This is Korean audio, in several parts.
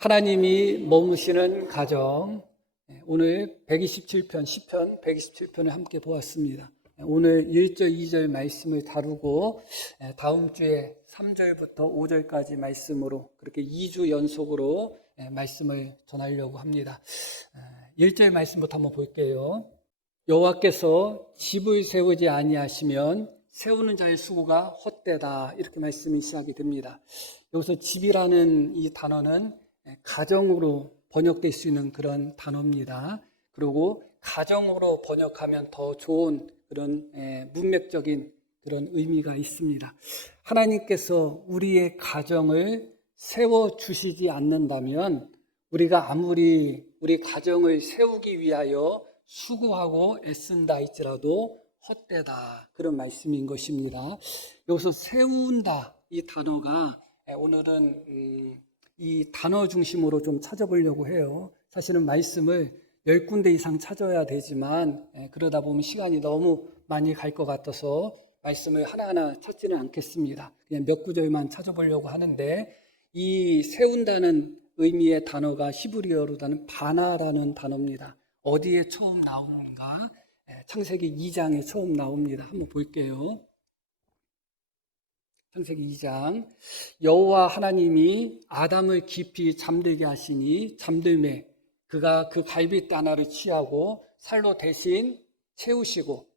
하나님이 머무시는 가정, 오늘 127편, 시편 127편을 함께 보았습니다. 오늘 1절, 2절 말씀을 다루고 다음 주에 3절부터 5절까지 말씀으로 그렇게 2주 연속으로 말씀을 전하려고 합니다. 1절 말씀부터 한번 볼게요. 여호와께서 집을 세우지 아니하시면 세우는 자의 수고가 헛되다, 이렇게 말씀이 시작이 됩니다. 여기서 집이라는 이 단어는 가정으로 번역될 수 있는 그런 단어입니다. 그리고 가정으로 번역하면 더 좋은 그런 문맥적인 그런 의미가 있습니다. 하나님께서 우리의 가정을 세워주시지 않는다면 우리가 아무리 우리 가정을 세우기 위하여 수고하고 애쓴다 할지라도 헛되다, 그런 말씀인 것입니다. 여기서 세운다, 이 단어가 오늘은 이 단어 중심으로 좀 찾아보려고 해요. 사실은 말씀을 10군데 이상 찾아야 되지만 그러다 보면 시간이 너무 많이 갈 것 같아서 말씀을 하나하나 찾지는 않겠습니다. 그냥 몇 구절만 찾아보려고 하는데, 이 세운다는 의미의 단어가 히브리어로는 바나라는 단어입니다. 어디에 처음 나오는가? 창세기 2장에 처음 나옵니다. 한번 볼게요. 창세기 2장. 여호와 하나님이 아담을 깊이 잠들게 하시니 잠들매 그가 그 갈빗대 하나를 취하고 살로 대신 채우시고,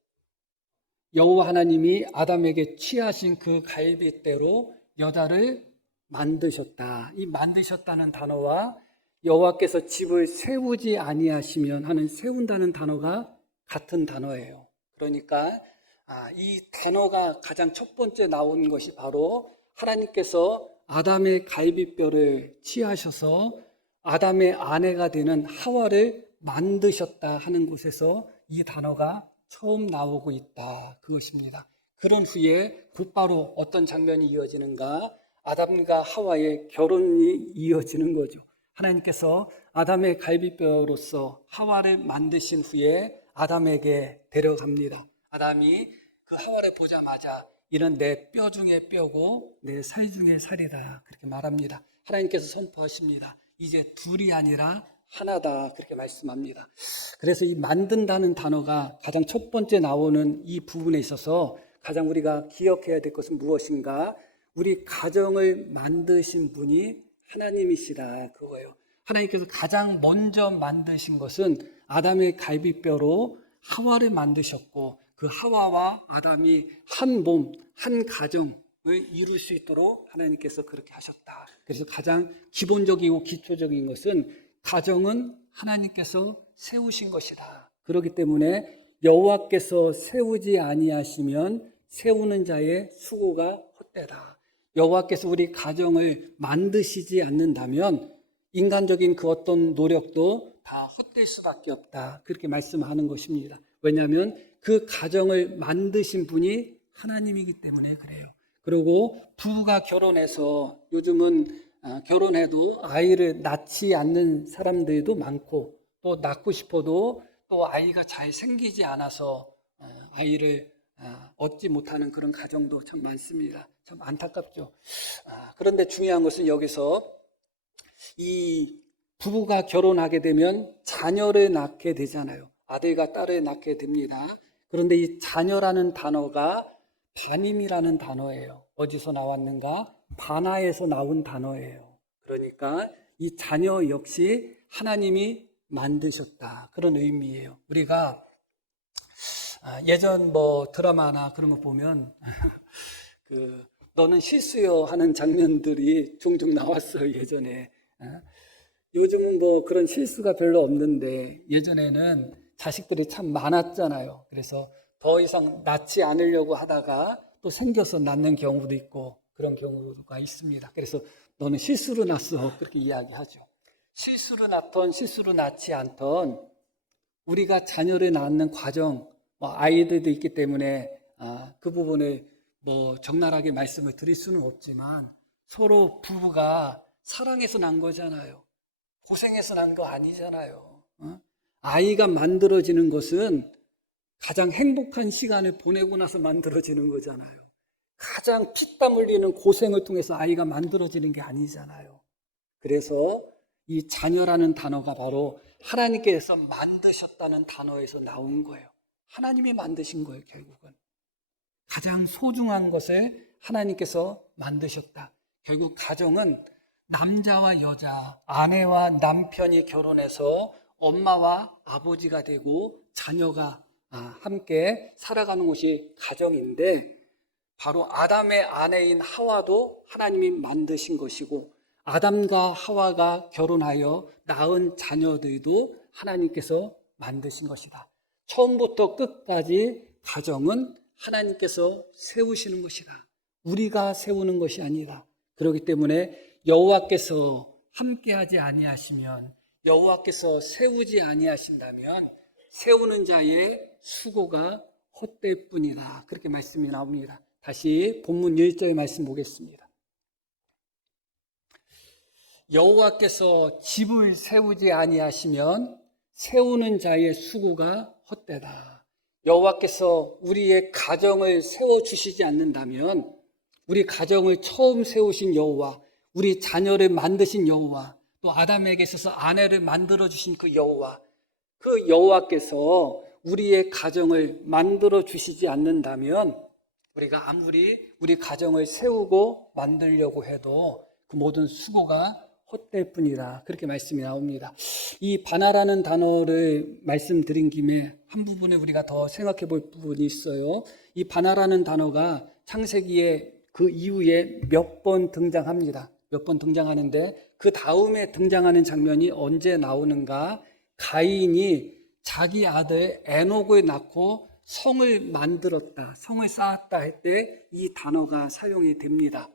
여호와 하나님이 아담에게 취하신 그 갈빗대로 여자를 만드셨다. 이 만드셨다는 단어와 여호와께서 집을 세우지 아니하시면 하는 세운다는 단어가 같은 단어예요. 그러니까 이 단어가 가장 첫 번째 나온 것이 바로 하나님께서 아담의 갈빗뼈를 취하셔서 아담의 아내가 되는 하와를 만드셨다 하는 곳에서 이 단어가 처음 나오고 있다, 그것입니다. 그런 후에 곧바로 어떤 장면이 이어지는가? 아담과 하와의 결혼이 이어지는 거죠. 하나님께서 아담의 갈빗뼈로서 하와를 만드신 후에 아담에게 데려갑니다. 아담이 그 하와를 보자마자 이는 내 뼈 중에 뼈고 내 살 중에 살이다, 그렇게 말합니다. 하나님께서 선포하십니다. 이제 둘이 아니라 하나다, 그렇게 말씀합니다. 그래서 이 만든다는 단어가 가장 첫 번째 나오는 이 부분에 있어서 가장 우리가 기억해야 될 것은 무엇인가? 우리 가정을 만드신 분이 하나님이시다, 그거예요. 하나님께서 가장 먼저 만드신 것은 아담의 갈빗뼈로 하와를 만드셨고, 그 하와와 아담이 한 몸, 한 가정을 이룰 수 있도록 하나님께서 그렇게 하셨다. 그래서 가장 기본적이고 기초적인 것은 가정은 하나님께서 세우신 것이다. 그렇기 때문에 여호와께서 세우지 아니하시면 세우는 자의 수고가 헛되다. 여호와께서 우리 가정을 만드시지 않는다면 인간적인 그 어떤 노력도 다 헛될 수밖에 없다, 그렇게 말씀하는 것입니다. 왜냐하면 그 가정을 만드신 분이 하나님이기 때문에 그래요. 그리고 부부가 결혼해서 요즘은 결혼해도 아이를 낳지 않는 사람들도 많고, 또 낳고 싶어도 또 아이가 잘 생기지 않아서 아이를 얻지 못하는 그런 가정도 참 많습니다. 참 안타깝죠. 그런데 중요한 것은 여기서 이 부부가 결혼하게 되면 자녀를 낳게 되잖아요. 아들과 딸을 낳게 됩니다. 그런데 이 자녀라는 단어가 바님이라는 단어예요. 어디서 나왔는가? 바나에서 나온 단어예요. 그러니까 이 자녀 역시 하나님이 만드셨다, 그런 의미예요. 우리가 예전 드라마나 그런 거 보면 너는 실수요 하는 장면들이 종종 나왔어요, 예전에. 요즘은 그런 실수가 별로 없는데 예전에는 자식들이 참 많았잖아요. 그래서 더 이상 낳지 않으려고 하다가 또 생겨서 낳는 경우도 있고 그런 경우가 있습니다. 그래서 너는 실수로 낳았어, 그렇게 이야기하죠. 실수로 낳던 실수로 낳지 않던 우리가 자녀를 낳는 과정, 아이들도 있기 때문에 그 부분을 적나라하게 말씀을 드릴 수는 없지만 서로 부부가 사랑해서 난 거잖아요. 고생해서 난 거 아니잖아요. 아이가 만들어지는 것은 가장 행복한 시간을 보내고 나서 만들어지는 거잖아요. 가장 피땀 흘리는 고생을 통해서 아이가 만들어지는 게 아니잖아요. 그래서 이 자녀라는 단어가 바로 하나님께서 만드셨다는 단어에서 나온 거예요. 하나님이 만드신 거예요, 결국은. 가장 소중한 것을 하나님께서 만드셨다. 결국 가정은 남자와 여자, 아내와 남편이 결혼해서 엄마와 아버지가 되고 자녀가 함께 살아가는 곳이 가정인데, 바로 아담의 아내인 하와도 하나님이 만드신 것이고, 아담과 하와가 결혼하여 낳은 자녀들도 하나님께서 만드신 것이다. 처음부터 끝까지 가정은 하나님께서 세우시는 것이다. 우리가 세우는 것이 아니다. 그렇기 때문에 여호와께서 함께하지 아니하시면, 여호와께서 세우지 아니하신다면 세우는 자의 수고가 헛될 뿐이다. 그렇게 말씀이 나옵니다. 다시 본문 1절 말씀 보겠습니다. 여호와께서 집을 세우지 아니하시면 세우는 자의 수고가 헛되다. 여호와께서 우리의 가정을 세워주시지 않는다면, 우리 가정을 처음 세우신 여호와, 우리 자녀를 만드신 여호와, 또 아담에게 있어서 아내를 만들어주신 그 여호와, 그 여호와께서 우리의 가정을 만들어주시지 않는다면 우리가 아무리 우리 가정을 세우고 만들려고 해도 그 모든 수고가 헛될 뿐이다. 그렇게 말씀이 나옵니다. 이 바나라는 단어를 말씀드린 김에 한 부분에 우리가 더 생각해 볼 부분이 있어요. 이 바나라는 단어가 창세기에 그 이후에 몇 번 등장합니다. 몇 번 등장하는데, 그 다음에 등장하는 장면이 언제 나오는가? 가인이 자기 아들 에녹을 낳고 성을 만들었다, 성을 쌓았다 할 때 이 단어가 사용이 됩니다.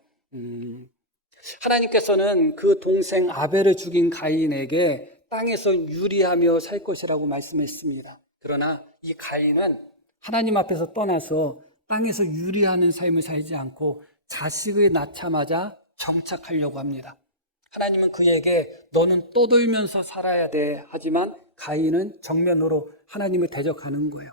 하나님께서는 그 동생 아벨을 죽인 가인에게 땅에서 유리하며 살 것이라고 말씀했습니다. 그러나 이 가인은 하나님 앞에서 떠나서 땅에서 유리하는 삶을 살지 않고 자식을 낳자마자 정착하려고 합니다. 하나님은 그에게 너는 떠돌면서 살아야 돼. 하지만 가인은 정면으로 하나님을 대적하는 거예요.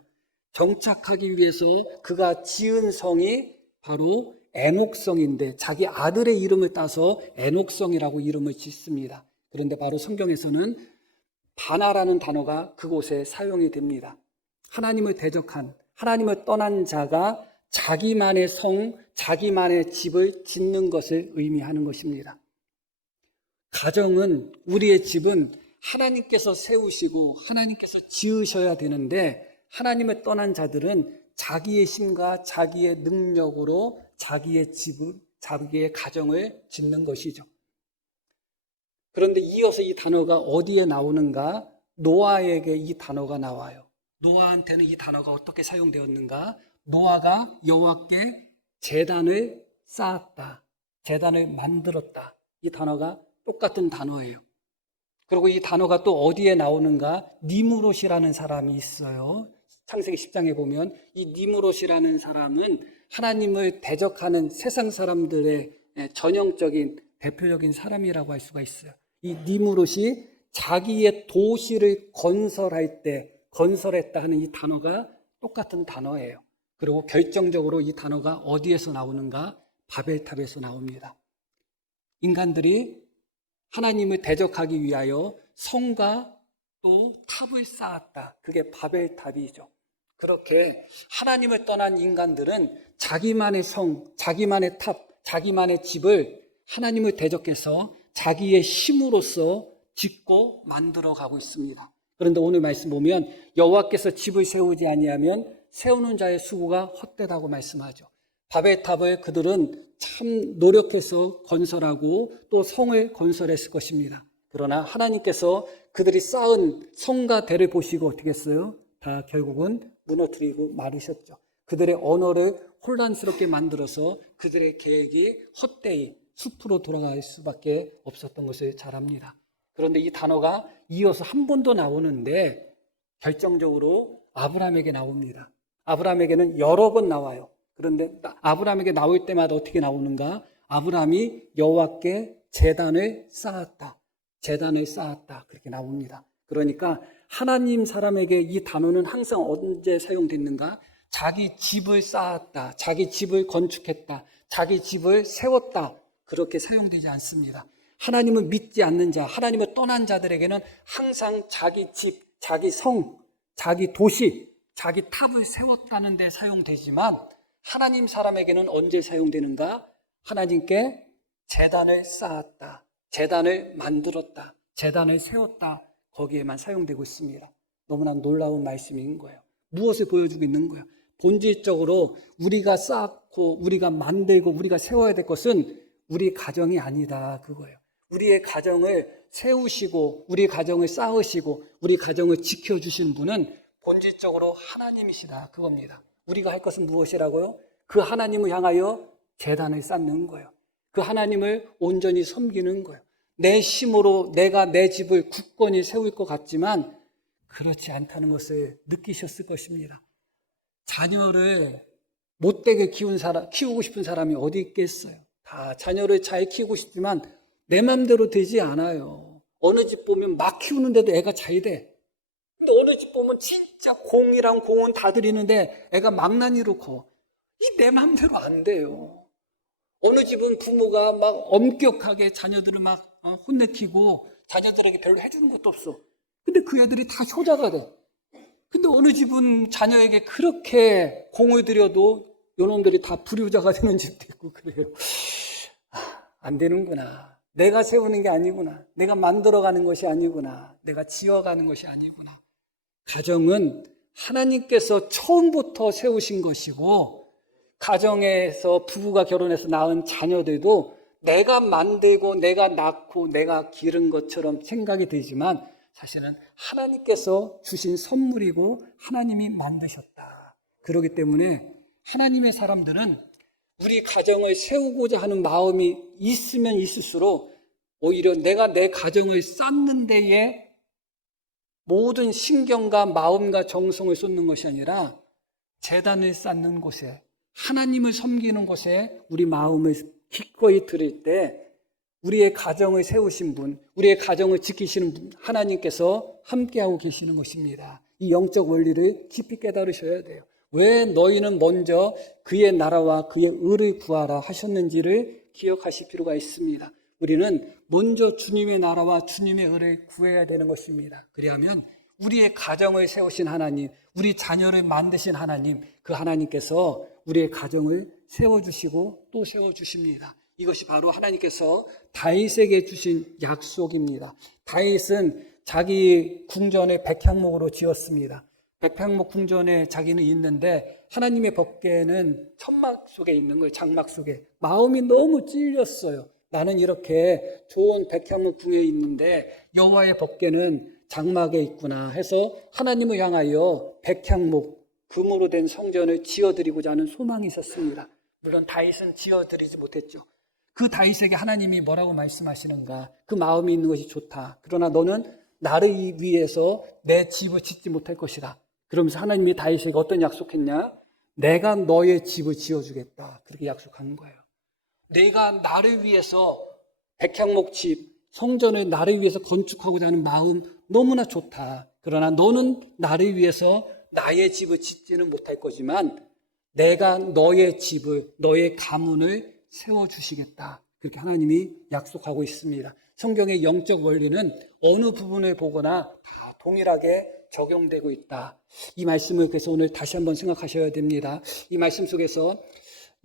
정착하기 위해서 그가 지은 성이 바로 에녹성인데, 자기 아들의 이름을 따서 에녹성이라고 이름을 짓습니다. 그런데 바로 성경에서는 바나라는 단어가 그곳에 사용이 됩니다. 하나님을 대적한, 하나님을 떠난 자가 자기만의 성, 자기만의 집을 짓는 것을 의미하는 것입니다. 가정은, 우리의 집은 하나님께서 세우시고 하나님께서 지으셔야 되는데, 하나님을 떠난 자들은 자기의 힘과 자기의 능력으로 자기의 집을, 자기의 가정을 짓는 것이죠. 그런데 이어서 이 단어가 어디에 나오는가? 노아에게 이 단어가 나와요. 노아한테는 이 단어가 어떻게 사용되었는가? 노아가 여호와께 제단을 쌓았다, 제단을 만들었다. 이 단어가 똑같은 단어예요. 그리고 이 단어가 또 어디에 나오는가? 니므롯이라는 사람이 있어요. 창세기 10장에 보면 이 니므롯이라는 사람은 하나님을 대적하는 세상 사람들의 전형적인 대표적인 사람이라고 할 수가 있어요. 이 니므롯이 자기의 도시를 건설할 때 건설했다 하는 이 단어가 똑같은 단어예요. 그리고 결정적으로 이 단어가 어디에서 나오는가? 바벨탑에서 나옵니다. 인간들이 하나님을 대적하기 위하여 성과 또 탑을 쌓았다. 그게 바벨탑이죠. 그렇게 하나님을 떠난 인간들은 자기만의 성, 자기만의 탑, 자기만의 집을 하나님을 대적해서 자기의 힘으로써 짓고 만들어가고 있습니다. 그런데 오늘 말씀 보면 여호와께서 집을 세우지 아니하면 세우는 자의 수고가 헛되다고 말씀하죠. 바벨탑을 그들은 참 노력해서 건설하고 또 성을 건설했을 것입니다. 그러나 하나님께서 그들이 쌓은 성과 대를 보시고 어떻게 했어요? 다 결국은 무너뜨리고 마르셨죠. 그들의 언어를 혼란스럽게 만들어서 그들의 계획이 헛되이 숲으로 돌아갈 수밖에 없었던 것을 잘 압니다. 그런데 이 단어가 이어서 한 번 더 나오는데 결정적으로 아브라함에게 나옵니다. 아브라함에게는 여러 번 나와요. 그런데 아브라함에게 나올 때마다 어떻게 나오는가? 아브라함이 여호와께 제단을 쌓았다. 제단을 쌓았다. 그렇게 나옵니다. 그러니까 하나님 사람에게 이 단어는 항상 언제 사용됐는가? 자기 집을 쌓았다. 자기 집을 건축했다. 자기 집을 세웠다. 그렇게 사용되지 않습니다. 하나님을 믿지 않는 자, 하나님을 떠난 자들에게는 항상 자기 집, 자기 성, 자기 도시, 자기 탑을 세웠다는 데 사용되지만 하나님 사람에게는 언제 사용되는가? 하나님께 제단을 쌓았다, 제단을 만들었다, 제단을 세웠다, 거기에만 사용되고 있습니다. 너무나 놀라운 말씀인 거예요. 무엇을 보여주고 있는 거예요? 본질적으로 우리가 쌓고 우리가 만들고 우리가 세워야 될 것은 우리 가정이 아니다, 그거예요. 우리의 가정을 세우시고 우리 가정을 쌓으시고 우리 가정을 지켜주시는 분은 본질적으로 하나님이시다, 그겁니다. 우리가 할 것은 무엇이라고요? 그 하나님을 향하여 제단을 쌓는 거예요. 그 하나님을 온전히 섬기는 거예요. 내 힘으로 내가 내 집을 굳건히 세울 것 같지만 그렇지 않다는 것을 느끼셨을 것입니다. 자녀를 못되게 키우고 싶은 사람이 어디 있겠어요? 다 자녀를 잘 키우고 싶지만 내 맘대로 되지 않아요. 어느 집 보면 막 키우는데도 애가 잘 돼. 근데 어느 집 보면 진짜 공이랑 공은 다 들이는데 애가 망나니로 커. 이 내 맘대로 안 돼요. 어느 집은 부모가 막 엄격하게 자녀들을 막 혼내키고 자녀들에게 별로 해주는 것도 없어. 근데 그 애들이 다 효자가 돼. 근데 어느 집은 자녀에게 그렇게 공을 들여도 요놈들이 다 불효자가 되는 집도 있고 그래요. 안 되는구나. 내가 세우는 게 아니구나. 내가 만들어가는 것이 아니구나. 내가 지어가는 것이 아니구나. 가정은 하나님께서 처음부터 세우신 것이고 가정에서 부부가 결혼해서 낳은 자녀들도 내가 만들고 내가 낳고 내가 기른 것처럼 생각이 들지만 사실은 하나님께서 주신 선물이고 하나님이 만드셨다. 그렇기 때문에 하나님의 사람들은 우리 가정을 세우고자 하는 마음이 있으면 있을수록 오히려 내가 내 가정을 쌓는 데에 모든 신경과 마음과 정성을 쏟는 것이 아니라 제단을 쌓는 곳에 하나님을 섬기는 곳에 우리 마음을 기꺼이 드릴 때 우리의 가정을 세우신 분, 우리의 가정을 지키시는 분, 하나님께서 함께하고 계시는 것입니다. 이 영적 원리를 깊이 깨달으셔야 돼요. 왜 너희는 먼저 그의 나라와 그의 의를 구하라 하셨는지를 기억하실 필요가 있습니다. 우리는 먼저 주님의 나라와 주님의 의를 구해야 되는 것입니다. 그리하면 우리의 가정을 세우신 하나님, 우리 자녀를 만드신 하나님, 그 하나님께서 우리의 가정을 세워주시고 또 세워주십니다. 이것이 바로 하나님께서 다윗에게 주신 약속입니다. 다윗은 자기 궁전을 백향목으로 지었습니다. 백향목 궁전에 자기는 있는데 하나님의 법궤는 천막 속에 있는 거예요. 장막 속에. 마음이 너무 찔렸어요. 나는 이렇게 좋은 백향목 궁에 있는데 여호와의 법궤는 장막에 있구나 해서 하나님을 향하여 백향목 금으로 된 성전을 지어드리고자 하는 소망이 있었습니다. 물론 다윗은 지어드리지 못했죠. 그 다윗에게 하나님이 뭐라고 말씀하시는가? 그 마음이 있는 것이 좋다. 그러나 너는 나를 위해서 내 집을 짓지 못할 것이다. 그러면서 하나님이 다윗에게 어떤 약속했냐? 내가 너의 집을 지어주겠다. 그렇게 약속한 거예요. 내가 나를 위해서 백향목 집, 성전을 나를 위해서 건축하고자 하는 마음 너무나 좋다. 그러나 너는 나를 위해서 나의 집을 짓지는 못할 거지만 내가 너의 집을, 너의 가문을 세워주시겠다. 그렇게 하나님이 약속하고 있습니다. 성경의 영적 원리는 어느 부분을 보거나 다 동일하게 적용되고 있다. 이 말씀을 그래서 오늘 다시 한번 생각하셔야 됩니다. 이 말씀 속에서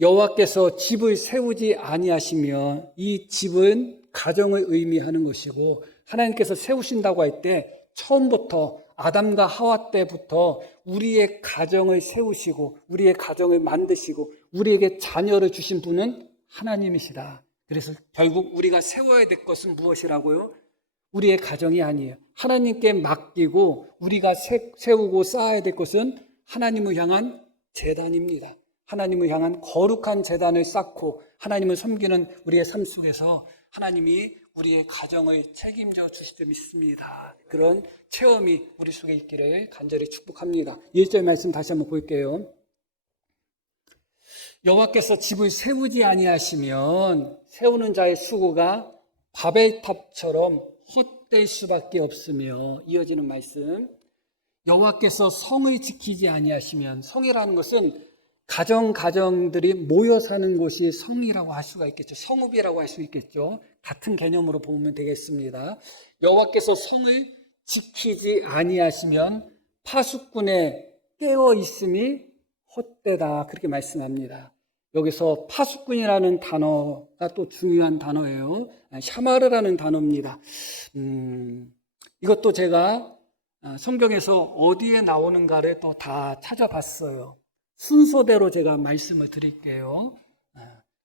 여호와께서 집을 세우지 아니하시면 이 집은 가정을 의미하는 것이고 하나님께서 세우신다고 할 때 처음부터 아담과 하와 때부터 우리의 가정을 세우시고 우리의 가정을 만드시고 우리에게 자녀를 주신 분은 하나님이시다. 그래서 결국 우리가 세워야 될 것은 무엇이라고요? 우리의 가정이 아니에요. 하나님께 맡기고 우리가 세우고 쌓아야 될 것은 하나님을 향한 제단입니다. 하나님을 향한 거룩한 제단을 쌓고 하나님을 섬기는 우리의 삶 속에서 하나님이 우리의 가정을 책임져 주실 줄 믿습니다. 그런 체험이 우리 속에 있기를 간절히 축복합니다. 1절 말씀 다시 한번 볼게요. 여호와께서 집을 세우지 아니하시면 세우는 자의 수고가 바벨탑처럼 헛될 수밖에 없으며 이어지는 말씀. 여호와께서 성을 지키지 아니하시면 성이라는 것은 가정들이 모여 사는 곳이 성이라고 할 수가 있겠죠. 성읍이라고 할 수 있겠죠. 같은 개념으로 보면 되겠습니다. 여호와께서 성을 지키지 아니하시면 파수꾼의 깨어 있음이 헛되다 그렇게 말씀합니다. 여기서 파수꾼이라는 단어가 또 중요한 단어예요. 샤마르라는 단어입니다. 이것도 제가 성경에서 어디에 나오는가를 또 다 찾아봤어요. 순서대로 제가 말씀을 드릴게요.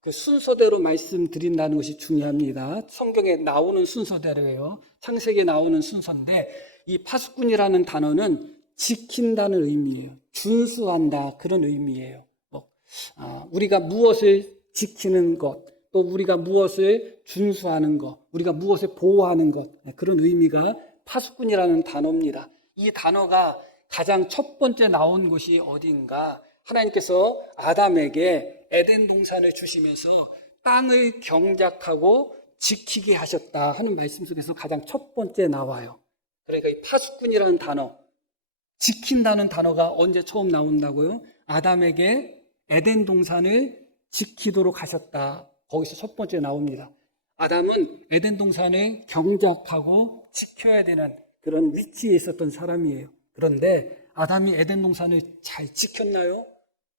그 순서대로 말씀드린다는 것이 중요합니다. 성경에 나오는 순서대로예요. 창세기에 나오는 순서인데 이 파수꾼이라는 단어는 지킨다는 의미예요. 준수한다 그런 의미예요. 우리가 무엇을 지키는 것, 또 우리가 무엇을 준수하는 것, 우리가 무엇을 보호하는 것 그런 의미가 파수꾼이라는 단어입니다. 이 단어가 가장 첫 번째 나온 곳이 어디인가? 하나님께서 아담에게 에덴 동산을 주시면서 땅을 경작하고 지키게 하셨다 하는 말씀 속에서 가장 첫 번째 나와요. 그러니까 이 파수꾼이라는 단어, 지킨다는 단어가 언제 처음 나온다고요? 아담에게 에덴 동산을 지키도록 하셨다. 거기서 첫 번째 나옵니다. 아담은 에덴 동산을 경작하고 지켜야 되는 그런 위치에 있었던 사람이에요. 그런데 아담이 에덴 동산을 잘 지켰나요?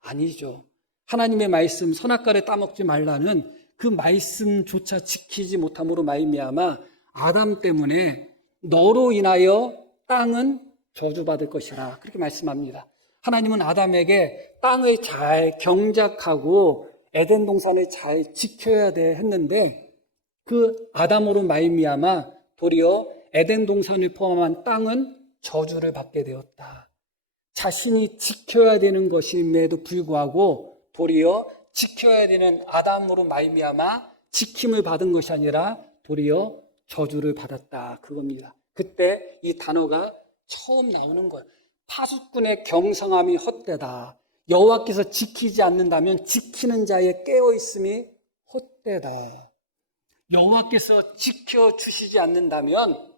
아니죠. 하나님의 말씀 선악과를 따먹지 말라는 그 말씀조차 지키지 못함으로 말미암아 아담 때문에 너로 인하여 땅은 저주받을 것이라 그렇게 말씀합니다. 하나님은 아담에게 땅을 잘 경작하고 에덴 동산을 잘 지켜야 돼 했는데 그 아담으로 말미암아 도리어 에덴 동산을 포함한 땅은 저주를 받게 되었다. 자신이 지켜야 되는 것임에도 불구하고 도리어 지켜야 되는 아담으로 말미암아 지킴을 받은 것이 아니라 도리어 저주를 받았다 그겁니다. 그때 이 단어가 처음 나오는 거예요. 파수꾼의 경성함이 헛되다. 여호와께서 지키지 않는다면 지키는 자의 깨어있음이 헛되다. 여호와께서 지켜주시지 않는다면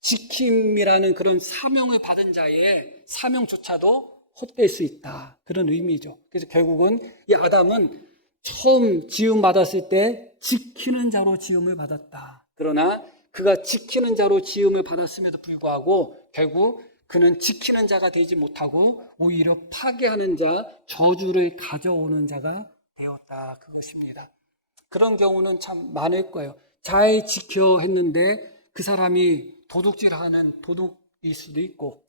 지킴이라는 그런 사명을 받은 자의 사명조차도 헛될 수 있다. 그런 의미죠. 그래서 결국은 이 아담은 처음 지음 받았을 때 지키는 자로 지음을 받았다. 그러나 그가 지키는 자로 지음을 받았음에도 불구하고 결국 그는 지키는 자가 되지 못하고 오히려 파괴하는 자, 저주를 가져오는 자가 되었다. 그것입니다. 그런 경우는 참 많을 거예요. 잘 지켜 했는데 그 사람이 도둑질하는 도둑일 수도 있고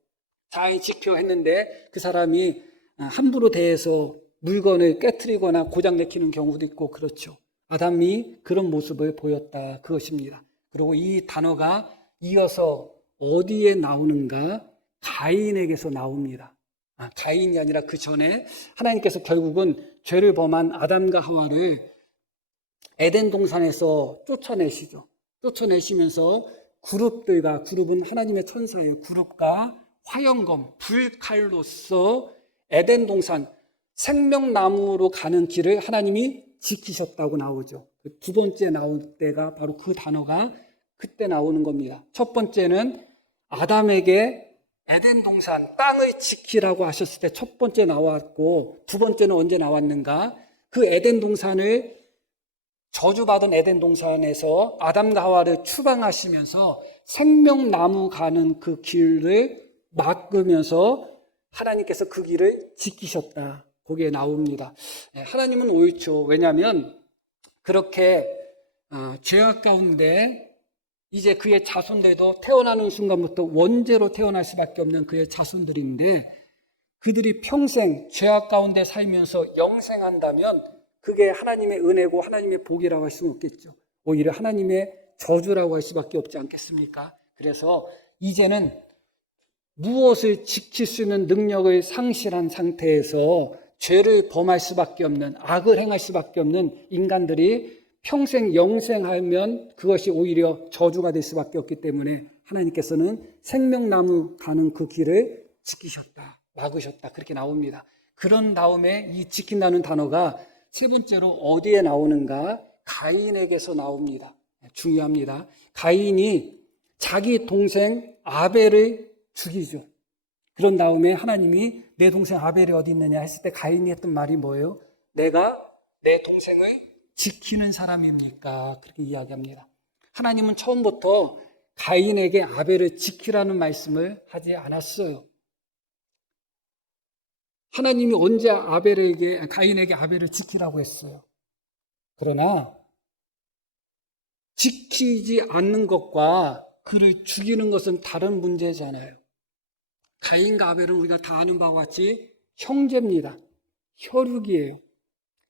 잘 지켜 했는데 그 사람이 함부로 대해서 물건을 깨트리거나 고장내키는 경우도 있고 그렇죠. 아담이 그런 모습을 보였다. 그것입니다. 그리고 이 단어가 이어서 어디에 나오는가? 가인에게서 나옵니다. 가인이 아니라 그 전에 하나님께서 결국은 죄를 범한 아담과 하와를 에덴 동산에서 쫓아내시죠. 쫓아내시면서 그룹은 하나님의 천사예요. 그룹과 화영검, 불칼로서 에덴 동산 생명나무로 가는 길을 하나님이 지키셨다고 나오죠. 두 번째 나올 때가 바로 그 단어가 그때 나오는 겁니다. 첫 번째는 아담에게 에덴 동산 땅을 지키라고 하셨을 때 첫 번째 나왔고 두 번째는 언제 나왔는가? 그 에덴 동산을 저주받은 에덴 동산에서 아담과 하와를 추방하시면서 생명나무 가는 그 길을 막으면서 하나님께서 그 길을 지키셨다. 거기에 나옵니다. 하나님은 옳죠. 왜냐하면 그렇게 죄악 가운데 이제 그의 자손들도 태어나는 순간부터 원죄로 태어날 수밖에 없는 그의 자손들인데 그들이 평생 죄악 가운데 살면서 영생한다면 그게 하나님의 은혜고 하나님의 복이라고 할 수는 없겠죠. 오히려 하나님의 저주라고 할 수밖에 없지 않겠습니까? 그래서 이제는 무엇을 지킬 수 있는 능력을 상실한 상태에서 죄를 범할 수밖에 없는, 악을 행할 수밖에 없는 인간들이 평생 영생하면 그것이 오히려 저주가 될 수밖에 없기 때문에 하나님께서는 생명나무 가는 그 길을 지키셨다, 막으셨다 그렇게 나옵니다. 그런 다음에 이 지킨다는 단어가 세 번째로 어디에 나오는가? 가인에게서 나옵니다. 중요합니다. 가인이 자기 동생 아벨을 죽이죠. 그런 다음에 하나님이 내 동생 아벨이 어디 있느냐 했을 때 가인이 했던 말이 뭐예요? 내가 내 동생을 지키는 사람입니까? 그렇게 이야기합니다. 하나님은 처음부터 가인에게 아벨을 지키라는 말씀을 하지 않았어요. 하나님이 언제 가인에게 아벨을 지키라고 했어요. 그러나 지키지 않는 것과 그를 죽이는 것은 다른 문제잖아요. 가인과 아벨은 우리가 다 아는 바와 같이 형제입니다. 혈육이에요.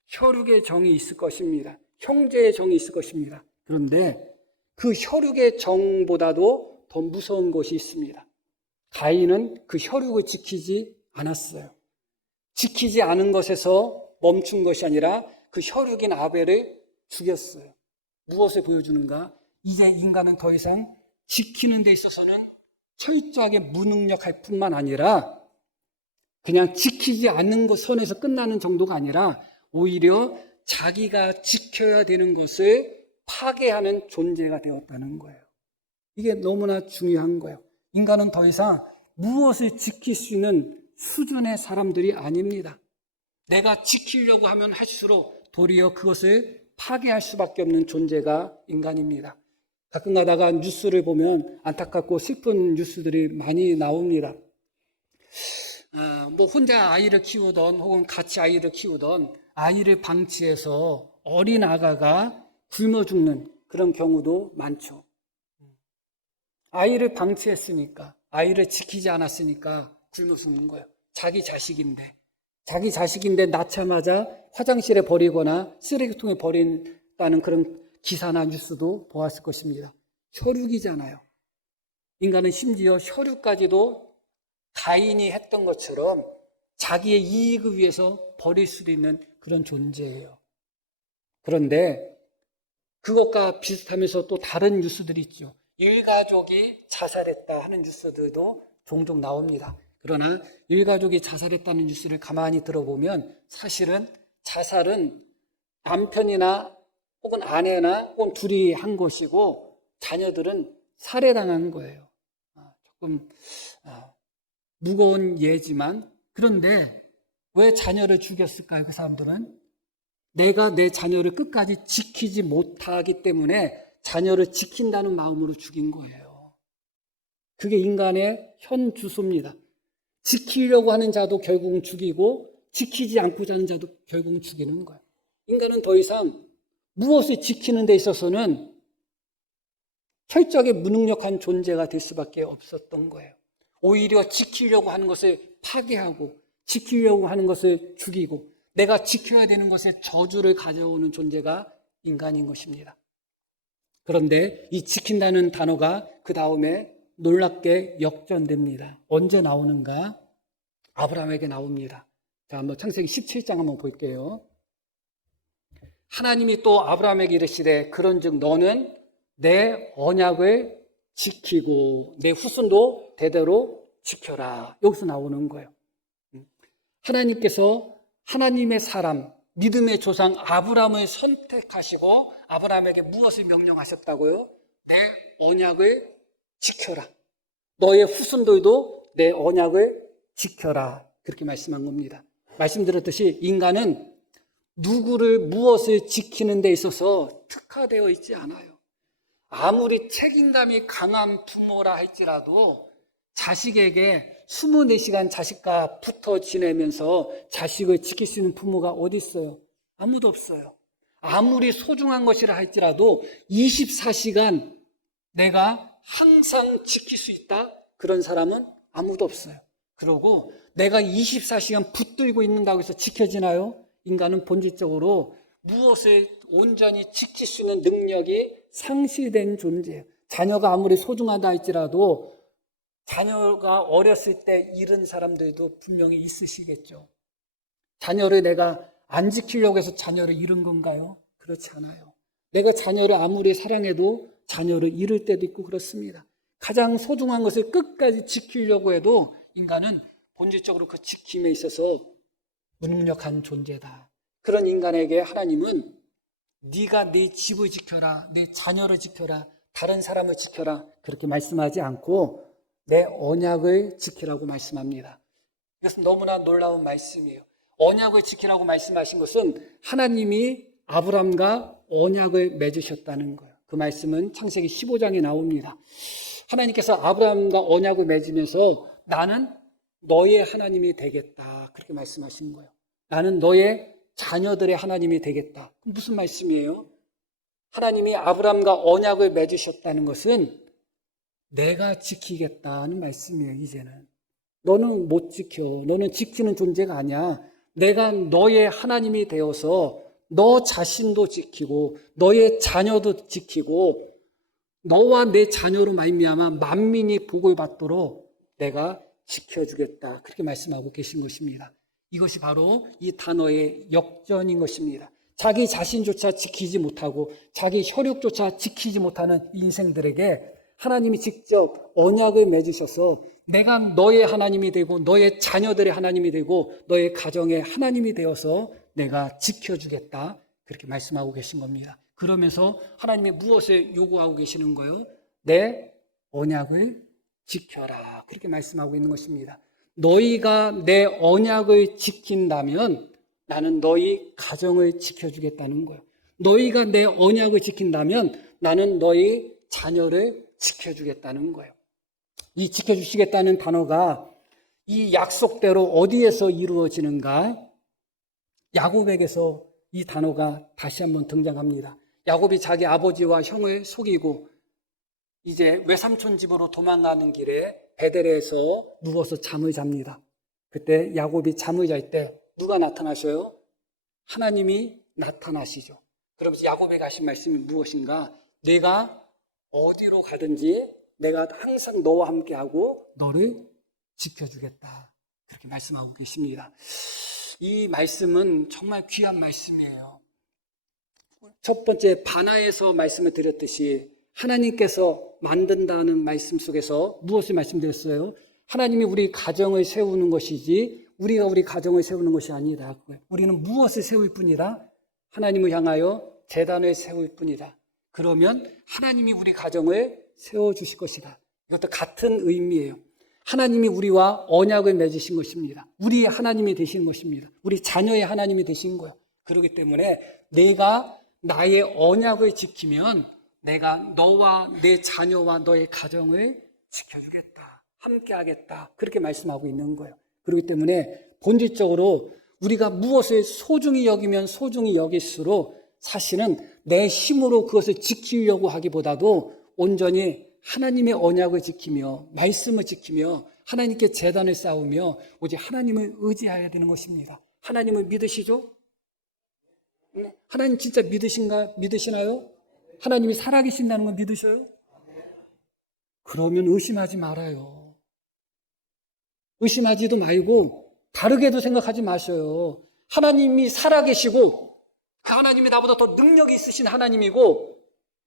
혈육의 정이 있을 것입니다. 형제의 정이 있을 것입니다. 그런데 그 혈육의 정보다도 더 무서운 것이 있습니다. 가인은 그 혈육을 지키지 않았어요. 지키지 않은 것에서 멈춘 것이 아니라 그 혈육인 아벨을 죽였어요. 무엇을 보여주는가? 이제 인간은 더 이상 지키는 데 있어서는 철저하게 무능력할 뿐만 아니라 그냥 지키지 않는 것 선에서 끝나는 정도가 아니라 오히려 자기가 지켜야 되는 것을 파괴하는 존재가 되었다는 거예요. 이게 너무나 중요한 거예요. 인간은 더 이상 무엇을 지킬 수 있는 수준의 사람들이 아닙니다. 내가 지키려고 하면 할수록 도리어 그것을 파괴할 수밖에 없는 존재가 인간입니다. 가끔 가다가 뉴스를 보면 안타깝고 슬픈 뉴스들이 많이 나옵니다. 혼자 아이를 키우던 혹은 같이 아이를 키우던 아이를 방치해서 어린 아가가 굶어 죽는 그런 경우도 많죠. 아이를 방치했으니까, 아이를 지키지 않았으니까 굶어 죽는 거예요. 자기 자식인데 낳자마자 화장실에 버리거나 쓰레기통에 버린다는 그런 기사나 뉴스도 보았을 것입니다. 혈육이잖아요. 인간은 심지어 혈육까지도 가인이 했던 것처럼 자기의 이익을 위해서 버릴 수도 있는 그런 존재예요. 그런데 그것과 비슷하면서 또 다른 뉴스들이 있죠. 일가족이 자살했다 하는 뉴스들도 종종 나옵니다. 그러나 일가족이 자살했다는 뉴스를 가만히 들어보면 사실은 자살은 남편이나 혹은 아내나 혹은 둘이 한 것이고 자녀들은 살해당한 거예요. 조금 무거운 예지만 그런데 왜 자녀를 죽였을까요? 그 사람들은 내가 내 자녀를 끝까지 지키지 못하기 때문에 자녀를 지킨다는 마음으로 죽인 거예요. 그게 인간의 현 주소입니다. 지키려고 하는 자도 결국은 죽이고 지키지 않고자 하는 자도 결국은 죽이는 거예요. 인간은 더 이상 무엇을 지키는 데 있어서는 철저하게 무능력한 존재가 될 수밖에 없었던 거예요. 오히려 지키려고 하는 것을 파괴하고 지키려고 하는 것을 죽이고 내가 지켜야 되는 것에 저주를 가져오는 존재가 인간인 것입니다. 그런데 이 지킨다는 단어가 그 다음에 놀랍게 역전됩니다. 언제 나오는가? 아브라함에게 나옵니다. 자, 한번 창세기 17장 한번 볼게요. 하나님이 또 아브라함에게 이르시되 그런즉 너는 내 언약을 지키고 내 후손도 대대로 지켜라. 여기서 나오는 거예요. 하나님께서 하나님의 사람, 믿음의 조상 아브라함을 선택하시고 아브라함에게 무엇을 명령하셨다고요? 내 언약을 지켜라. 너의 후손들도 내 언약을 지켜라. 그렇게 말씀한 겁니다. 말씀드렸듯이 인간은 누구를 무엇을 지키는 데 있어서 특화되어 있지 않아요. 아무리 책임감이 강한 부모라 할지라도 자식에게 24시간 자식과 붙어 지내면서 자식을 지킬 수 있는 부모가 어디 있어요? 아무도 없어요. 아무리 소중한 것이라 할지라도 24시간 내가 항상 지킬 수 있다? 그런 사람은 아무도 없어요. 그러고 내가 24시간 붙들고 있는다고 해서 지켜지나요? 인간은 본질적으로 무엇을 온전히 지킬 수 있는 능력이 상실된 존재예요. 자녀가 아무리 소중하다 할지라도 자녀가 어렸을 때 잃은 사람들도 분명히 있으시겠죠. 자녀를 내가 안 지키려고 해서 자녀를 잃은 건가요? 그렇지 않아요. 내가 자녀를 아무리 사랑해도 자녀를 잃을 때도 있고 그렇습니다. 가장 소중한 것을 끝까지 지키려고 해도 인간은 본질적으로 그 지킴에 있어서 무능력한 존재다. 그런 인간에게 하나님은 네가 내 집을 지켜라, 내 자녀를 지켜라, 다른 사람을 지켜라 그렇게 말씀하지 않고 내 언약을 지키라고 말씀합니다. 이것은 너무나 놀라운 말씀이에요. 언약을 지키라고 말씀하신 것은 하나님이 아브람과 언약을 맺으셨다는 거예요. 그 말씀은 창세기 15장에 나옵니다. 하나님께서 아브라함과 언약을 맺으면서 나는 너의 하나님이 되겠다. 그렇게 말씀하신 거예요. 나는 너의 자녀들의 하나님이 되겠다. 무슨 말씀이에요? 하나님이 아브라함과 언약을 맺으셨다는 것은 내가 지키겠다는 말씀이에요. 이제는 너는 못 지켜. 너는 지키는 존재가 아니야. 내가 너의 하나님이 되어서 너 자신도 지키고 너의 자녀도 지키고 너와 내 자녀로 말미암아 만민이 복을 받도록 내가 지켜주겠다. 그렇게 말씀하고 계신 것입니다. 이것이 바로 이 단어의 역전인 것입니다. 자기 자신조차 지키지 못하고 자기 혈육조차 지키지 못하는 인생들에게 하나님이 직접 언약을 맺으셔서 내가 너의 하나님이 되고 너의 자녀들의 하나님이 되고 너의 가정의 하나님이 되어서 내가 지켜주겠다. 그렇게 말씀하고 계신 겁니다. 그러면서 하나님이 무엇을 요구하고 계시는 거예요? 내 언약을 지켜라. 그렇게 말씀하고 있는 것입니다. 너희가 내 언약을 지킨다면 나는 너희 가정을 지켜주겠다는 거예요. 너희가 내 언약을 지킨다면 나는 너희 자녀를 지켜주겠다는 거예요. 이 지켜주시겠다는 단어가 이 약속대로 어디에서 이루어지는가? 야곱에게서 이 단어가 다시 한번 등장합니다. 야곱이 자기 아버지와 형을 속이고 이제 외삼촌 집으로 도망가는 길에 베델에서 누워서 잠을 잡니다. 그때 야곱이 잠을 잘 때 누가 나타나셔요? 하나님이 나타나시죠. 그러면서 야곱에게 하신 말씀이 무엇인가? 내가 어디로 가든지 내가 항상 너와 함께하고 너를 지켜주겠다. 그렇게 말씀하고 계십니다. 이 말씀은 정말 귀한 말씀이에요. 첫 번째 바나에서 말씀을 드렸듯이 하나님께서 만든다는 말씀 속에서 무엇을 말씀드렸어요? 하나님이 우리 가정을 세우는 것이지 우리가 우리 가정을 세우는 것이 아니다. 우리는 무엇을 세울 뿐이다? 하나님을 향하여 제단을 세울 뿐이다. 그러면 하나님이 우리 가정을 세워주실 것이다. 이것도 같은 의미예요. 하나님이 우리와 언약을 맺으신 것입니다. 우리의 하나님이 되신 것입니다. 우리 자녀의 하나님이 되신 거예요. 그렇기 때문에 내가 나의 언약을 지키면 내가 너와 내 자녀와 너의 가정을 지켜주겠다. 함께하겠다. 그렇게 말씀하고 있는 거예요. 그렇기 때문에 본질적으로 우리가 무엇을 소중히 여기면 소중히 여길수록 사실은 내 힘으로 그것을 지키려고 하기보다도 온전히 하나님의 언약을 지키며 말씀을 지키며 하나님께 제단을 쌓으며 오직 하나님을 의지해야 되는 것입니다. 하나님을 믿으시죠? 하나님 진짜 믿으시나요? 하나님이 살아계신다는 걸 믿으셔요? 그러면 의심하지 말아요. 의심하지도 말고 다르게도 생각하지 마셔요. 하나님이 살아계시고 그 하나님이 나보다 더 능력이 있으신 하나님이고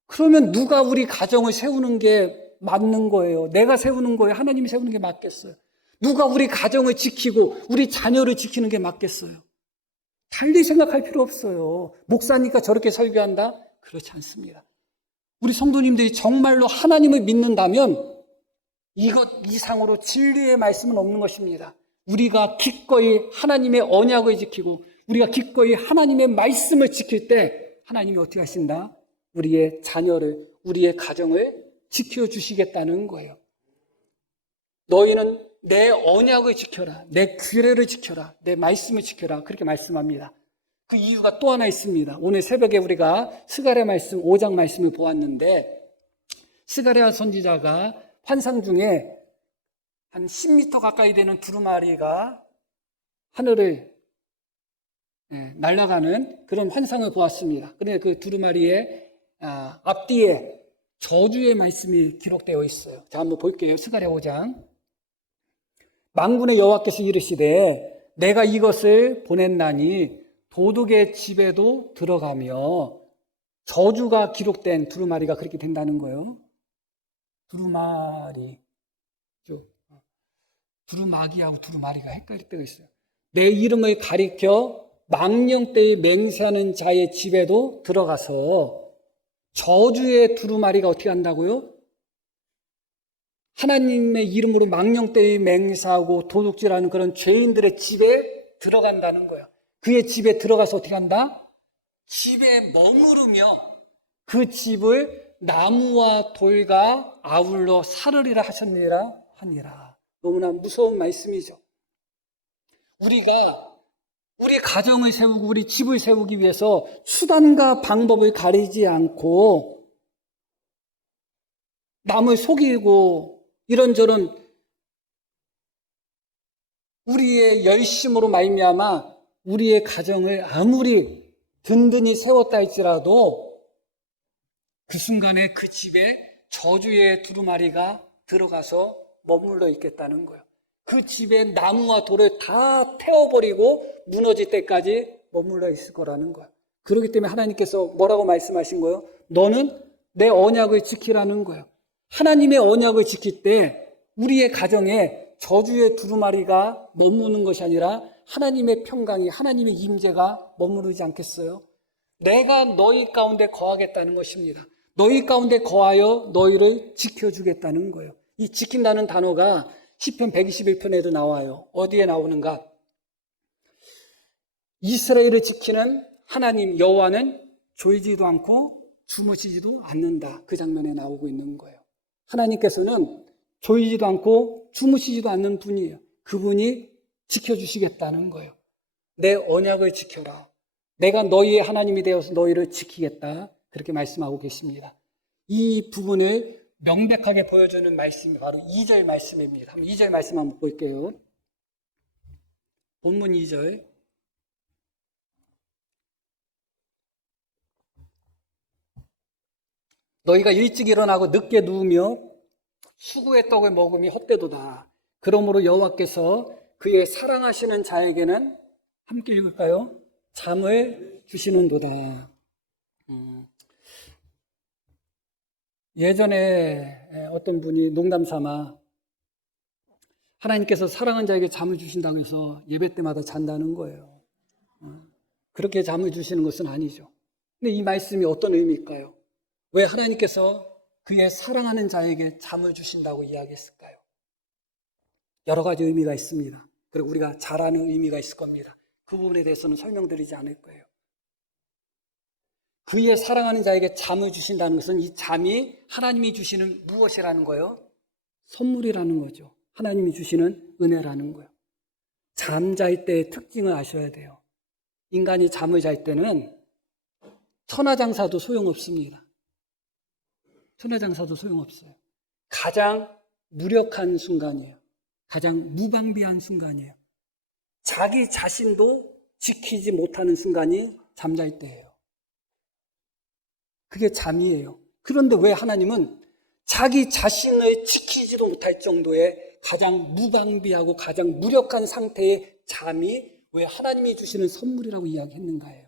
그러면 누가 우리 가정을 세우는 게 맞는 거예요? 내가 세우는 거예요? 하나님이 세우는 게 맞겠어요? 누가 우리 가정을 지키고 우리 자녀를 지키는 게 맞겠어요? 달리 생각할 필요 없어요. 목사니까 저렇게 설교한다? 그렇지 않습니다. 우리 성도님들이 정말로 하나님을 믿는다면 이것 이상으로 진리의 말씀은 없는 것입니다. 우리가 기꺼이 하나님의 언약을 지키고 우리가 기꺼이 하나님의 말씀을 지킬 때 하나님이 어떻게 하신다? 우리의 자녀를, 우리의 가정을 지켜주시겠다는 거예요. 너희는 내 언약을 지켜라. 내 규례를 지켜라. 내 말씀을 지켜라. 그렇게 말씀합니다. 그 이유가 또 하나 있습니다. 오늘 새벽에 우리가 스가랴 말씀 5장 말씀을 보았는데 스가랴 선지자가 환상 중에 한 10m 가까이 되는 두루마리가 하늘을 날아가는 그런 환상을 보았습니다. 그런데 그 두루마리의 앞뒤에 저주의 말씀이 기록되어 있어요. 자, 한번 볼게요. 스가랴 5장. 만군의 여호와께서 이르시되 내가 이것을 보냈나니 도둑의 집에도 들어가며 저주가 기록된 두루마리가 그렇게 된다는 거예요. 두루마기하고 두루마리가 헷갈릴 때가 있어요. 내 이름을 가리켜 망령되이 맹세하는 자의 집에도 들어가서 저주의 두루마리가 어떻게 한다고요? 하나님의 이름으로 망령되이 맹세하고 도둑질하는 그런 죄인들의 집에 들어간다는 거예요. 그의 집에 들어가서 어떻게 한다? 집에 머무르며 그 집을 나무와 돌과 아울러 살으리라 하셨느니라 하니라. 너무나 무서운 말씀이죠. 우리가 우리 가정을 세우고 우리 집을 세우기 위해서 수단과 방법을 가리지 않고 남을 속이고 이런저런 우리의 열심으로 말미암아 우리의 가정을 아무리 든든히 세웠다 할지라도 그 순간에 그 집에 저주의 두루마리가 들어가서 머물러 있겠다는 거예요. 그 집에 나무와 돌을 다 태워버리고 무너질 때까지 머물러 있을 거라는 거예요. 그렇기 때문에 하나님께서 뭐라고 말씀하신 거예요? 너는 내 언약을 지키라는 거예요. 하나님의 언약을 지킬 때 우리의 가정에 저주의 두루마리가 머무는 것이 아니라 하나님의 평강이, 하나님의 임재가 머무르지 않겠어요? 내가 너희 가운데 거하겠다는 것입니다. 너희 가운데 거하여 너희를 지켜주겠다는 거예요. 이 지킨다는 단어가 시편 121편에도 나와요. 어디에 나오는가? 이스라엘을 지키는 하나님 여호와는 졸지도 않고 주무시지도 않는다. 그 장면에 나오고 있는 거예요. 하나님께서는 졸지도 않고 주무시지도 않는 분이에요. 그분이 지켜주시겠다는 거예요. 내 언약을 지켜라. 내가 너희의 하나님이 되어서 너희를 지키겠다. 그렇게 말씀하고 계십니다. 이 부분을 명백하게 보여주는 말씀이 바로 2절 말씀입니다. 2절 말씀 한번 볼게요. 본문 2절. 너희가 일찍 일어나고 늦게 누우며 수구의 떡을 먹음이 헛되도다. 그러므로 여호와께서 그의 사랑하시는 자에게는 함께 읽을까요? 잠을 주시는도다. 예전에 어떤 분이 농담 삼아 하나님께서 사랑하는 자에게 잠을 주신다고 해서 예배 때마다 잔다는 거예요. 그렇게 잠을 주시는 것은 아니죠. 근데 이 말씀이 어떤 의미일까요? 왜 하나님께서 그의 사랑하는 자에게 잠을 주신다고 이야기했을까요? 여러 가지 의미가 있습니다. 그리고 우리가 잘 아는 의미가 있을 겁니다. 그 부분에 대해서는 설명드리지 않을 거예요. 그의 사랑하는 자에게 잠을 주신다는 것은 이 잠이 하나님이 주시는 무엇이라는 거예요? 선물이라는 거죠. 하나님이 주시는 은혜라는 거예요. 잠잘 때의 특징을 아셔야 돼요. 인간이 잠을 잘 때는 천하장사도 소용없습니다. 천하장사도 소용없어요. 가장 무력한 순간이에요. 가장 무방비한 순간이에요. 자기 자신도 지키지 못하는 순간이 잠잘 때예요. 그게 잠이에요. 그런데 왜 하나님은 자기 자신을 지키지도 못할 정도의 가장 무방비하고 가장 무력한 상태의 잠이 왜 하나님이 주시는 선물이라고 이야기했는가요?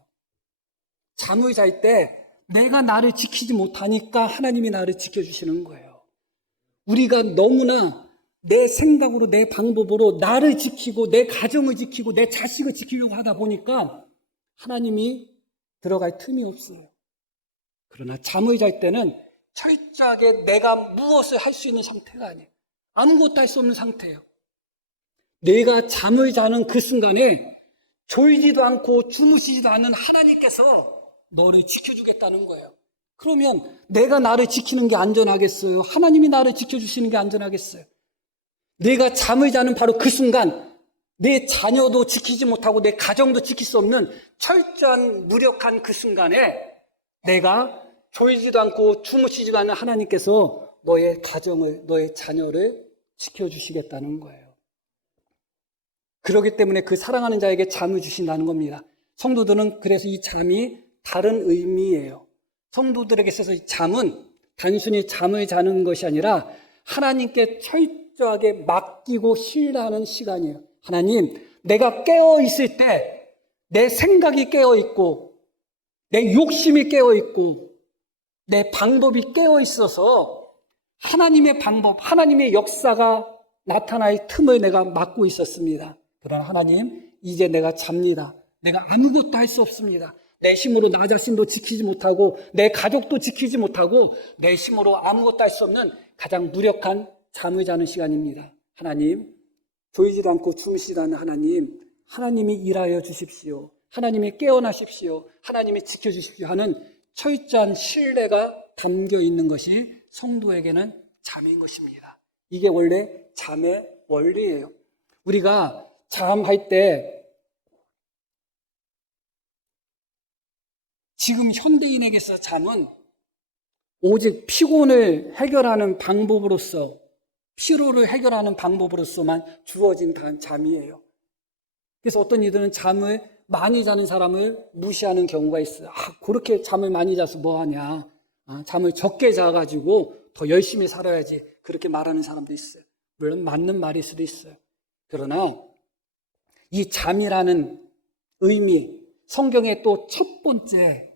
잠을 잘 때 내가 나를 지키지 못하니까 하나님이 나를 지켜주시는 거예요. 우리가 너무나 내 생각으로 내 방법으로 나를 지키고 내 가정을 지키고 내 자식을 지키려고 하다 보니까 하나님이 들어갈 틈이 없어요. 그러나 잠을 잘 때는 철저하게 내가 무엇을 할 수 있는 상태가 아니에요. 아무것도 할 수 없는 상태예요. 내가 잠을 자는 그 순간에 졸지도 않고 주무시지도 않는 하나님께서 너를 지켜주겠다는 거예요. 그러면 내가 나를 지키는 게 안전하겠어요? 하나님이 나를 지켜주시는 게 안전하겠어요? 내가 잠을 자는 바로 그 순간 내 자녀도 지키지 못하고 내 가정도 지킬 수 없는 철저한 무력한 그 순간에 내가 졸지도 않고 주무시지도 않는 하나님께서 너의 가정을, 너의 자녀를 지켜주시겠다는 거예요. 그렇기 때문에 그 사랑하는 자에게 잠을 주신다는 겁니다. 성도들은 그래서 이 잠이 다른 의미예요. 성도들에게 있어서 이 잠은 단순히 잠을 자는 것이 아니라 하나님께 철저하게 맡기고 신뢰하는 시간이에요. 하나님, 내가 깨어 있을 때 내 생각이 깨어 있고 내 욕심이 깨어 있고 내 방법이 깨어 있어서 하나님의 방법, 하나님의 역사가 나타날 틈을 내가 막고 있었습니다. 그러나 하나님, 이제 내가 잡니다. 내가 아무것도 할 수 없습니다. 내 힘으로 나 자신도 지키지 못하고 내 가족도 지키지 못하고 내 힘으로 아무것도 할 수 없는 가장 무력한 잠을 자는 시간입니다. 하나님, 졸지도 않고 주무시지도 않는 하나님, 하나님이 일하여 주십시오. 하나님이 깨어나십시오. 하나님이 지켜주십시오 하는 철저한 신뢰가 담겨 있는 것이 성도에게는 잠인 것입니다. 이게 원래 잠의 원리예요. 우리가 잠할 때 지금 현대인에게서 잠은 오직 피곤을 해결하는 방법으로서, 피로를 해결하는 방법으로서만 주어진 잠이에요. 그래서 어떤 이들은 잠을 많이 자는 사람을 무시하는 경우가 있어요. 그렇게 잠을 많이 자서 뭐하냐. 잠을 적게 자가지고 더 열심히 살아야지. 그렇게 말하는 사람도 있어요. 물론 맞는 말일 수도 있어요. 그러나 이 잠이라는 의미, 성경에 또 첫 번째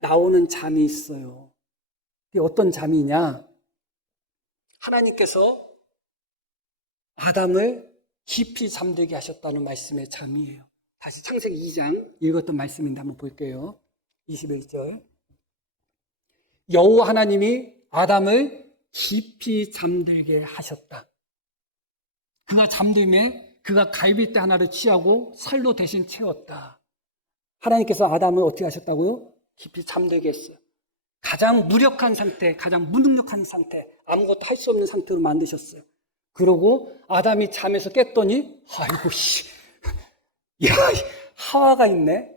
나오는 잠이 있어요. 그게 어떤 잠이냐? 하나님께서 아담을 깊이 잠들게 하셨다는 말씀의 잠이에요. 다시 창세기 2장 읽었던 말씀인데 한번 볼게요. 21절. 여호와 하나님이 아담을 깊이 잠들게 하셨다. 그가 잠들매 그가 갈빗대 하나를 취하고 살로 대신 채웠다. 하나님께서 아담을 어떻게 하셨다고요? 깊이 잠들게 했어요. 가장 무력한 상태, 가장 무능력한 상태, 아무것도 할 수 없는 상태로 만드셨어요. 그러고 아담이 잠에서 깼더니 아이고 씨, 야 하와가 있네.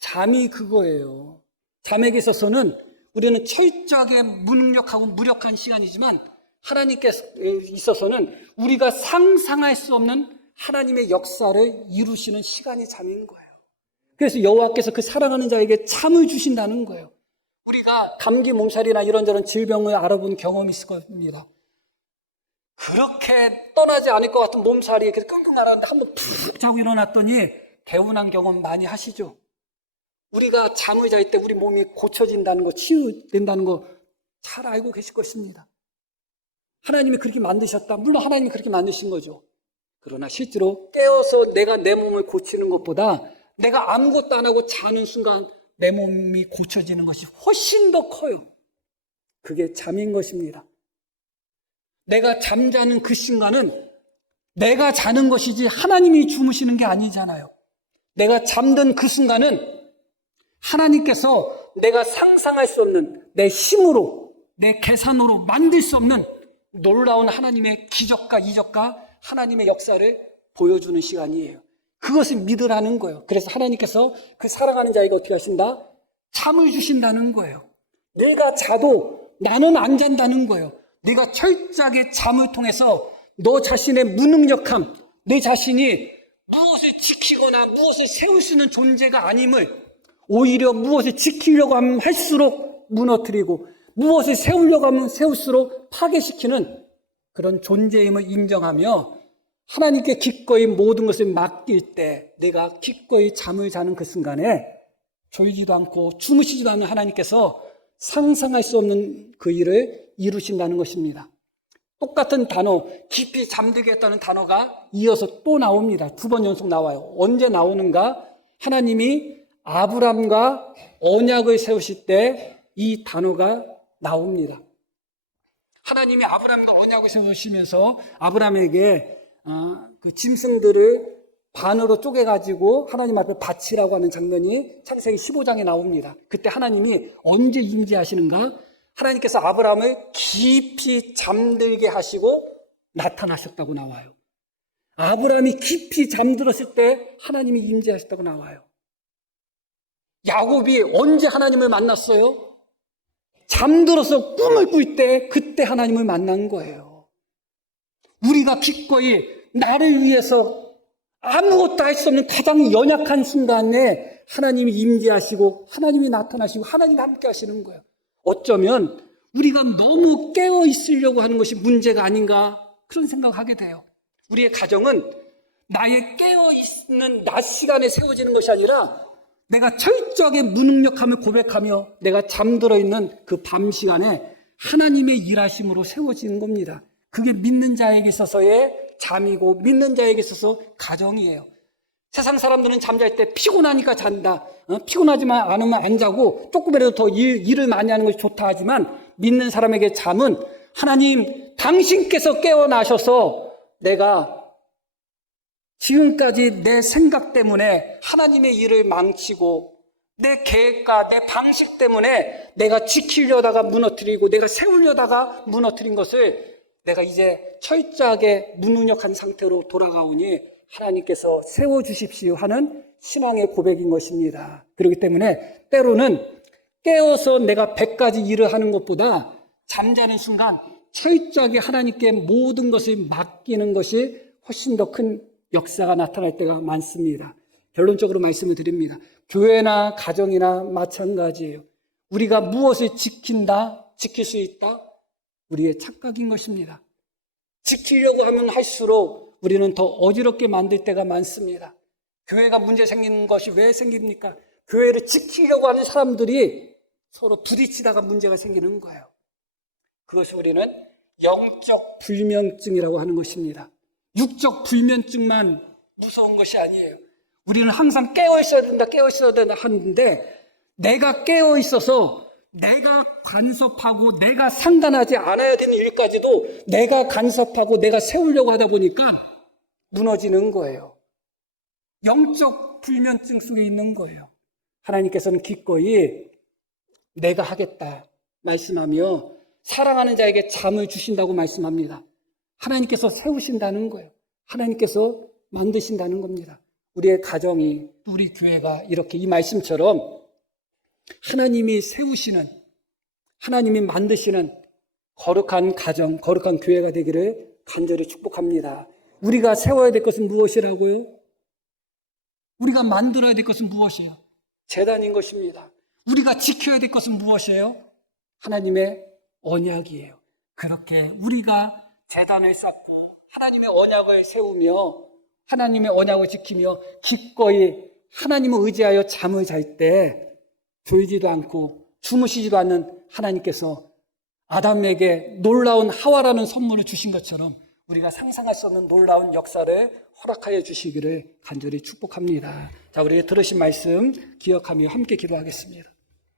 잠이 그거예요. 잠에게 있어서는 우리는 철저하게 무능력하고 무력한 시간이지만 하나님께서 있어서는 우리가 상상할 수 없는 하나님의 역사를 이루시는 시간이 잠인 거예요. 그래서 여호와께서 그 사랑하는 자에게 잠을 주신다는 거예요. 우리가 감기, 몸살이나 이런저런 질병을 알아본 경험이 있을 겁니다. 그렇게 떠나지 않을 것 같은 몸살이 이렇게 끙끙 앓았는데 한번 푹 자고 일어났더니 개운한 경험 많이 하시죠? 우리가 잠을 잘 때 우리 몸이 고쳐진다는 거, 치유된다는 거 잘 알고 계실 것입니다. 하나님이 그렇게 만드셨다. 물론 하나님이 그렇게 만드신 거죠. 그러나 실제로 깨어서 내가 내 몸을 고치는 것보다 내가 아무것도 안 하고 자는 순간 내 몸이 고쳐지는 것이 훨씬 더 커요. 그게 잠인 것입니다. 내가 잠자는 그 순간은 내가 자는 것이지 하나님이 주무시는 게 아니잖아요. 내가 잠든 그 순간은 하나님께서 내가 상상할 수 없는 내 힘으로, 내 계산으로 만들 수 없는 놀라운 하나님의 기적과 이적과 하나님의 역사를 보여주는 시간이에요. 그것을 믿으라는 거예요. 그래서 하나님께서 그 사랑하는 자에게 어떻게 하신다? 잠을 주신다는 거예요. 내가 자도 나는 안 잔다는 거예요. 네가 철저하게 잠을 통해서 너 자신의 무능력함, 내 자신이 무엇을 지키거나 무엇을 세울 수 있는 존재가 아님을, 오히려 무엇을 지키려고 하면 할수록 무너뜨리고 무엇을 세우려고 하면 세울수록 파괴시키는 그런 존재임을 인정하며 하나님께 기꺼이 모든 것을 맡길 때 내가 기꺼이 잠을 자는 그 순간에 졸지도 않고 주무시지도 않는 하나님께서 상상할 수 없는 그 일을 이루신다는 것입니다. 똑같은 단어, 깊이 잠들게 했다는 단어가 이어서 또 나옵니다. 2번 연속 나와요. 언제 나오는가? 하나님이 아브람과 언약을 세우실 때 이 단어가 나옵니다. 하나님이 아브람과 언약을 세우시면서 아브람에게 그 짐승들을 반으로 쪼개가지고 하나님 앞에 바치라고 하는 장면이 창세기 15장에 나옵니다. 그때 하나님이 언제 임재하시는가? 하나님께서 아브람을 깊이 잠들게 하시고 나타나셨다고 나와요. 아브람이 깊이 잠들었을 때 하나님이 임재하셨다고 나와요. 야곱이 언제 하나님을 만났어요? 잠들어서 꿈을 꿀 때 그때 하나님을 만난 거예요. 우리가 기꺼이 나를 위해서 아무것도 할 수 없는 가장 연약한 순간에 하나님이 임재하시고 하나님이 나타나시고 하나님이 함께 하시는 거예요. 어쩌면 우리가 너무 깨어 있으려고 하는 것이 문제가 아닌가 그런 생각하게 돼요. 우리의 가정은 나의 깨어 있는 낮 시간에 세워지는 것이 아니라 내가 철저하게 무능력함을 고백하며 내가 잠들어 있는 그 밤 시간에 하나님의 일하심으로 세워지는 겁니다. 그게 믿는 자에게 있어서의 잠이고 믿는 자에게 있어서 가정이에요. 세상 사람들은 잠잘 때 피곤하니까 잔다. 피곤하지만 않으면 안 자고 조금이라도 더 일을 많이 하는 것이 좋다 하지만 믿는 사람에게 잠은 하나님 당신께서 깨어나셔서 내가 지금까지 내 생각 때문에 하나님의 일을 망치고 내 계획과 내 방식 때문에 내가 지키려다가 무너뜨리고 내가 세우려다가 무너뜨린 것을 내가 이제 철저하게 무능력한 상태로 돌아가오니 하나님께서 세워주십시오 하는 신앙의 고백인 것입니다. 그렇기 때문에 때로는 깨어서 내가 100가지 일을 하는 것보다 잠자는 순간 철저하게 하나님께 모든 것을 맡기는 것이 훨씬 더 큰 역사가 나타날 때가 많습니다. 결론적으로 말씀을 드립니다. 교회나 가정이나 마찬가지예요. 우리가 무엇을 지킬 수 있다? 우리의 착각인 것입니다. 지키려고 하면 할수록 우리는 더 어지럽게 만들 때가 많습니다. 교회가 문제 생기는 것이 왜 생깁니까? 교회를 지키려고 하는 사람들이 서로 부딪히다가 문제가 생기는 거예요. 그것을 우리는 영적 불면증이라고 하는 것입니다. 육적 불면증만 무서운 것이 아니에요. 우리는 항상 깨어 있어야 된다 하는데 내가 깨어 있어서 내가 간섭하고 내가 상관하지 않아야 되는 일까지도 내가 간섭하고 내가 세우려고 하다 보니까 무너지는 거예요. 영적 불면증 속에 있는 거예요. 하나님께서는 기꺼이 내가 하겠다 말씀하며 사랑하는 자에게 잠을 주신다고 말씀합니다. 하나님께서 세우신다는 거예요. 하나님께서 만드신다는 겁니다. 우리의 가정이, 우리 교회가 이렇게 이 말씀처럼 하나님이 세우시는, 하나님이 만드시는 거룩한 가정, 거룩한 교회가 되기를 간절히 축복합니다. 우리가 세워야 될 것은 무엇이라고요? 우리가 만들어야 될 것은 무엇이에요? 제단인 것입니다. 우리가 지켜야 될 것은 무엇이에요? 하나님의 언약이에요. 그렇게 우리가 제단을 쌓고 하나님의 언약을 세우며 하나님의 언약을 지키며 기꺼이 하나님을 의지하여 잠을 잘 때 졸지도 않고 주무시지도 않는 하나님께서 아담에게 놀라운 하와라는 선물을 주신 것처럼 우리가 상상할 수 없는 놀라운 역사를 허락하여 주시기를 간절히 축복합니다. 자, 우리 들으신 말씀 기억하며 함께 기도하겠습니다.